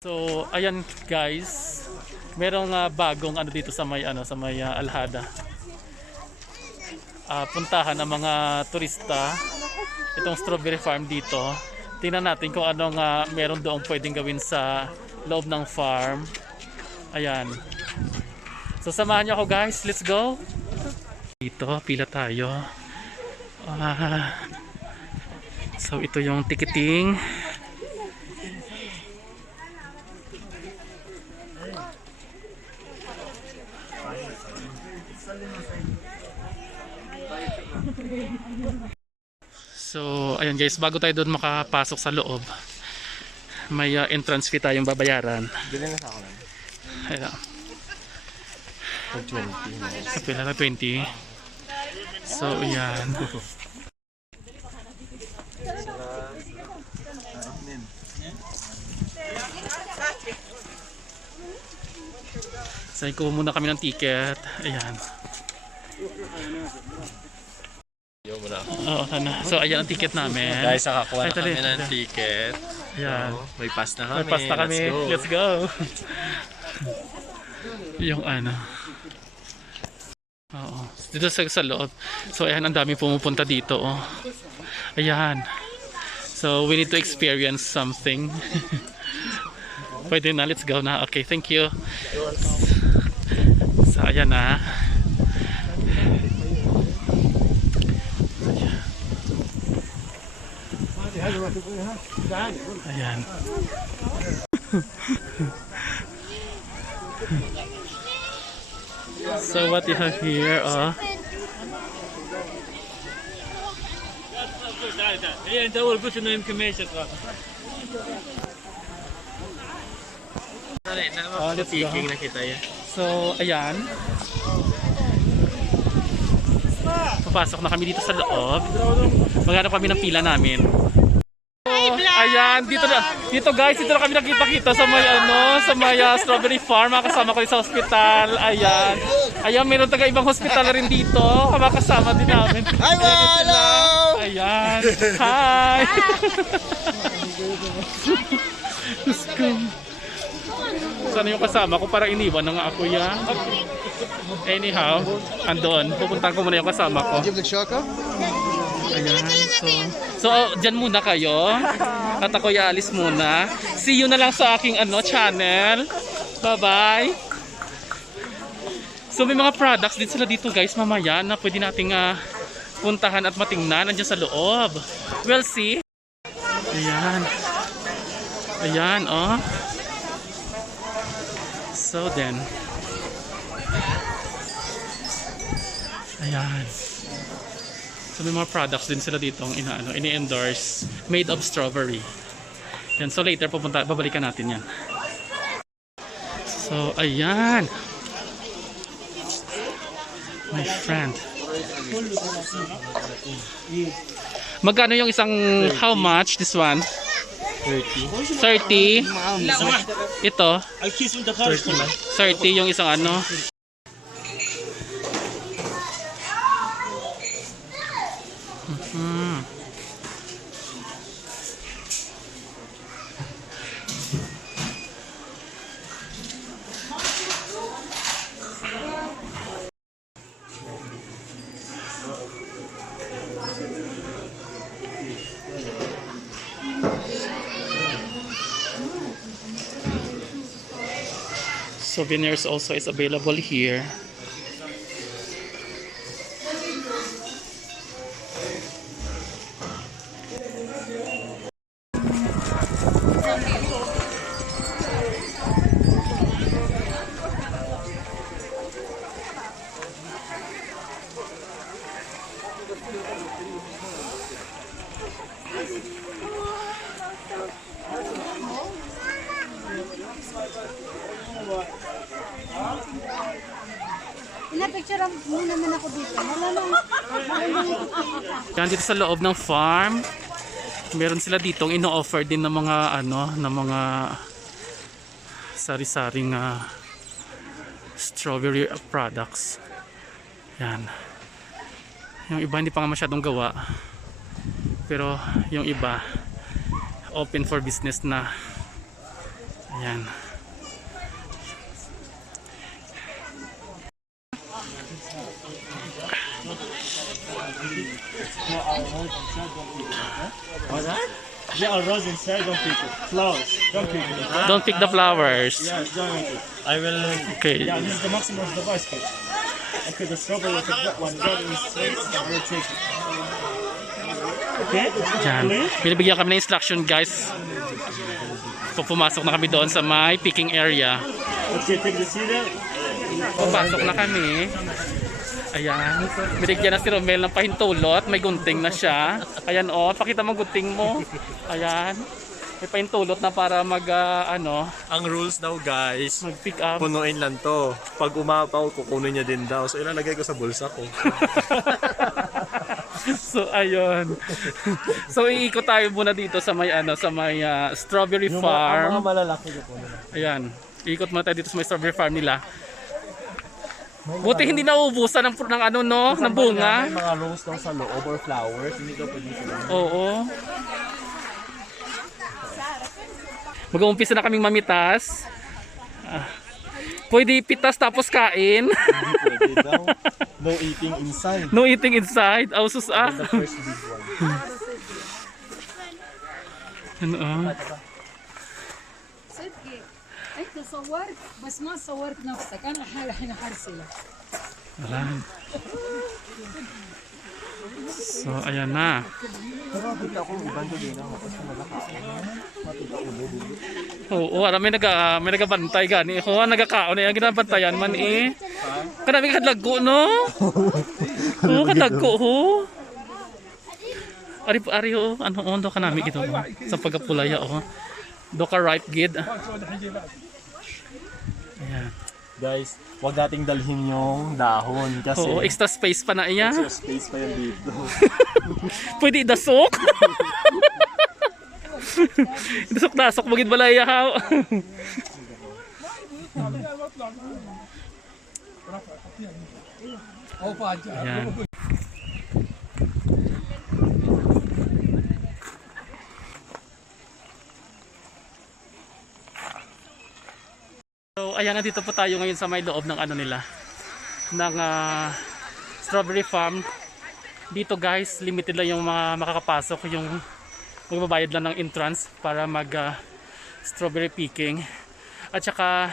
So, ayan guys. Merong bagong ano dito sa may Alhada. Puntahan ng mga turista itong strawberry farm dito. Tingnan natin kung ano nga meron doong pwedeng gawin sa loob ng farm. Ayan. So, samahan niyo ako guys. Let's go. Dito, pila tayo. So, ito yung ticketing. So, ayun guys, bago tayo doon makapasok sa loob, may entrance fee tayong babayaran. Bili na sa akin. Ayan. 20. Kapila na 20. So, ayan. So, ikuha muna kami ng ticket. Ayan. Oo, sana. So, ayan ang ticket namin. Guys, nakakuha na Ay, kami ng ticket. Ayan. So, may pass na kami. May pasta kami. Let's go. Yung ano. Oo. Dito sa loob. So, ayan, ang dami pumupunta dito. Oh. Ayan. So, we need to experience something. Pwede na. Let's go na. Okay, thank you. So, ayan na. Ayan. So what you have here, هي انت اول قلت انه يمكن ما يشتغل. let's go. Tiking na kita yan. So, ayan. Papasok na kami dito sa loob. Maghanap kami ng pila namin. Ayan, dito guys, dito na kami nakita-kita sa may strawberry farm. Makasama ko rin sa hospital. Ayan. Ayan, meron taga ibang hospital rin dito. Makasama din namin. Hi, hello! Ayan. Hi. Sana yung kasama ko para iniwan na nga ako yan. Anyhow, andun. Pupuntahan ko muna yung kasama ko. Give the shaka? Ayan, so dyan muna kayo. At ako alis muna. See you na lang sa aking channel. Bye-bye. So may mga products din sila dito guys mamaya na pwede nating puntahan at matingnan nandiyan sa loob. We'll see. Ayan. Ayan, oh. So then. Ayan. So may mga products din sila dito ang ini-endorse, made of strawberry. Yan, so later babalikan natin yan. So ayan. My friend. Magkano yung isang, how much this one? 30. 30. Ito 30 yung isang souvenirs also is available here. Pinapicture muna naman ako dito. Yan dito sa loob ng farm. Meron sila ditong ino-offer din ng mga ng mga sari-saring strawberry products. Yan. Yung iba hindi pa nga masyadong gawa. Pero yung iba open for business na. Ayan. There are roses inside, don't pick it. Flowers, don't pick it. Don't pick the flowers. Yes, don't pick it. I will... Okay. Yeah, this is the maximum of the vice pitch. Okay, the strawberry will take that one. That is sweet, I will take it. Okay? Yan. Binibigyan kami ng instruction guys. So pumasok na kami doon sa may picking area. Okay, take the seeder. Papasok na kami. Ayan. Binigyan na si Romel ng pahintulot. May gunting na siya. Ayan o. Pakita mo gunting mo. Ayan. May pahintulot na para mag, Ang rules daw guys, mag-pick up. punuin lang to. Pag umapaw, kukunin niya din daw. So ilalagay ko sa bulsa ko. So ayun. So iikot tayo muna dito sa may strawberry farm. malalaki ko po. Ayan. Iikot muna tayo dito sa may strawberry farm nila. Buti hindi nauubusan ng ng bunga. May mga rose daw sa loob or flowers. Hindi daw pwede sila. Oo. Mag-uumpisa na kaming mamitas. Pwede pitas tapos kain. Pwede daw. No eating inside. No eating inside. Ausus The first big one. Ano? صدقي انت صورت بس ما صورت نفسك انا الحين حرسلك. Wala. So ayan na. Oo, may nagabantay gani. Ho, nagakaon na ginabantayan man eh. Kanami kadlagko no. Oo, kadlagko ho. Ari ho, ano kanami ito no? Sa pagapulaya ho. Do ka ripe gid. Ayan. Guys, wag nating dalhin yung dahon kasi Oo, extra space pa na iya. extra space pa yan dito. Pwede idasok. Dasok-dasok magid balaya ha. Ayan. So ayan, nandito po tayo ngayon sa may loob ng nila ng strawberry farm. Dito guys, limited lang yung mga makakapasok, yung magbabayad lang ng entrance para mag strawberry picking. At saka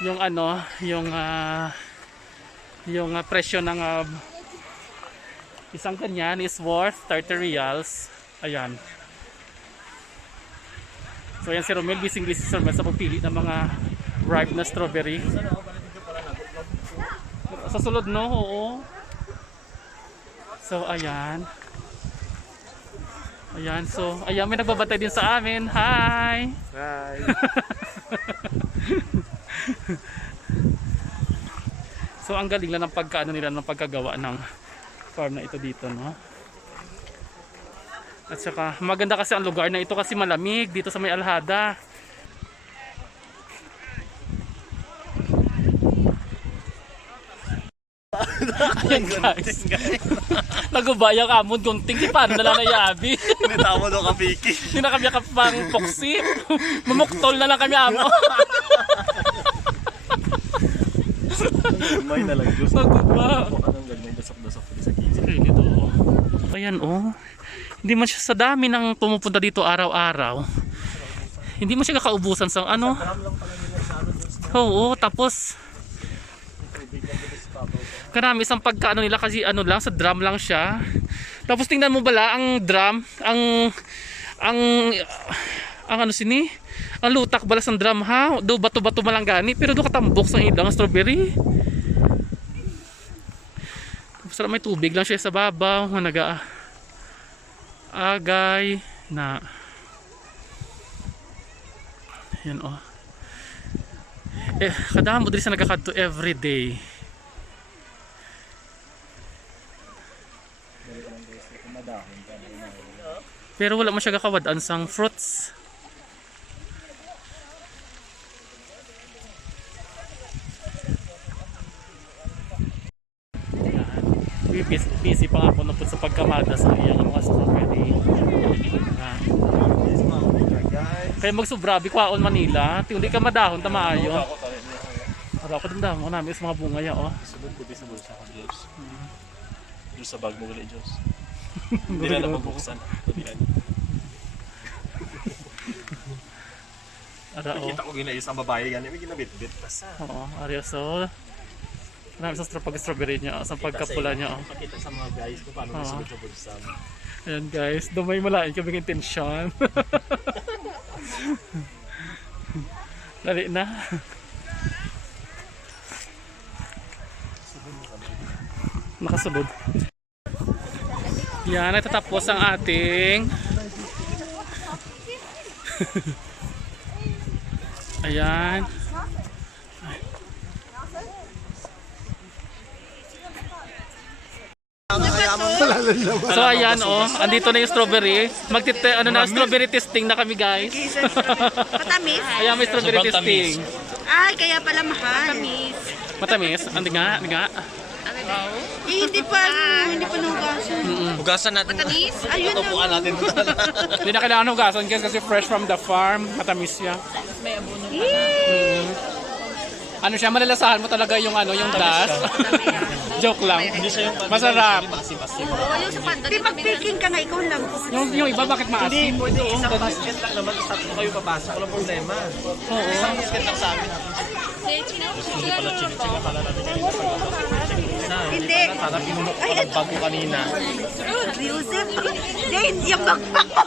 yung presyo ng isang ganyan is worth 30 reals. Ayan. So yan si Romel, busy si Romel sa pagpili ng mga ripe na strawberry. Sa sulod no, oo. So ayan. Ayan, so ayan, may nagbabantay din sa amin. Hi! Hi. So ang galing lang ng ng pagkagawa ng farm na ito dito, no? At saka maganda kasi ang lugar na ito kasi malamig dito sa may Alhada. Ayan guys. Nagubaya ka mo gunting di paano na lang nayabi. Tinitamo daw kapiki. Hindi na kami kapang poksi. Mamuktol na lang kami amo. May na lang juice. Naguba. Anong ganyan dasok-dasok sa kitchen. Okay, dito. Ayan oh. Hindi man siya sa dami ng pumupunta dito araw-araw. Hindi man siya kakaubusan sa ano. Oo, tapos karami isang pagkaano nila kasi lang sa drum lang siya. Tapos tingnan mo bala ang drum, ang ang lutak bala sa drum ha. Do bato-bato malanggani pero do katambok sa ilang strawberry. Tapos may tubig lang siya sa babaw, agay na yan oh. Kadamo diri sa nagakadto every day. Pero wala man siya gakawadaan sang fruits. Busy pa nga po na po sa pagkamadas ng iyang mga strawberry. This mga guys. Kaya magsobrabi kwaon Manila. Hindi ka madahon tamaayo. Ara ko tanda mo namin sa mga bunga ya oh. Sunod ko din sa bulsa ko, Diyos. Diyos sa bag mo gali, Diyos. Hindi na lang mabuksan. Tabihan. Ara oh. Nakita ko ginayos ang babae yan. May ginabit-bit. Basta. Oo, ari so. Namin sa pag-strawberry niya, sa pagkapula niya. Oh. Pakita sa mga guys kung paano masunod sa bulsa. Ayan guys, dumay malain kaming intensyon. Dali na. Nakasunod. Yan, natatapos ang ating ayan. So ayan oh, andito na yung strawberry. Strawberry testing na kami guys. Matamis? Ayan may strawberry testing. Ay, kaya pala mahal. Matamis. Matamis? Andi nga. Hindi pa nugasan. Hugasan natin. Matamis? Ayun na. natin. Hindi na kailangan hugasan guys kasi fresh from the farm. Matamis siya. Ano siya, malalasahan mo talaga yung yung dust. Joke lang. Masarap. Di mag-baking ka nga, ikaw lang. Yung iba bakit maasim? Pwede isang basket lang naman. Tapos kayo papasok. Walang problema. Isang basket lang sa amin. Hindi pala chili-chili. Akala natin kanina Hindi. sana pinunok ko ng bago kanina. Yusuf. Hindi, yung backpack ko.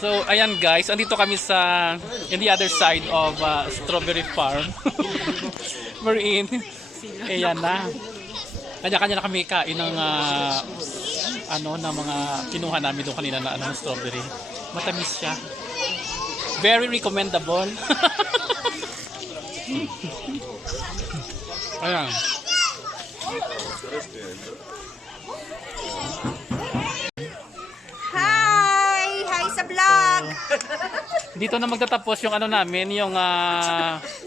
So, ayan guys, andito kami sa in the other side of strawberry farm. We're in. Ayan na. Kanya-kanya na kami kain ng na mga kinuha namin doon kanina na strawberry. Matamis siya. Very recommendable. Ayan. Hi sa vlog. Dito na magtatapos yung namin, yung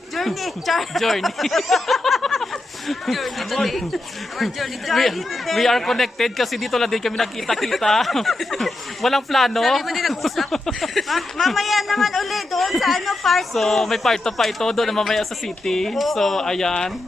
Journey. journey. Journey today. Our journey we, today. we are connected kasi dito lang din kami nakita-kita. Walang plano. Sabi mo din nag-usap. Mamaya naman ulit doon sa part 2. So may part 2 pa ito doon na mamaya sa city. So ayan.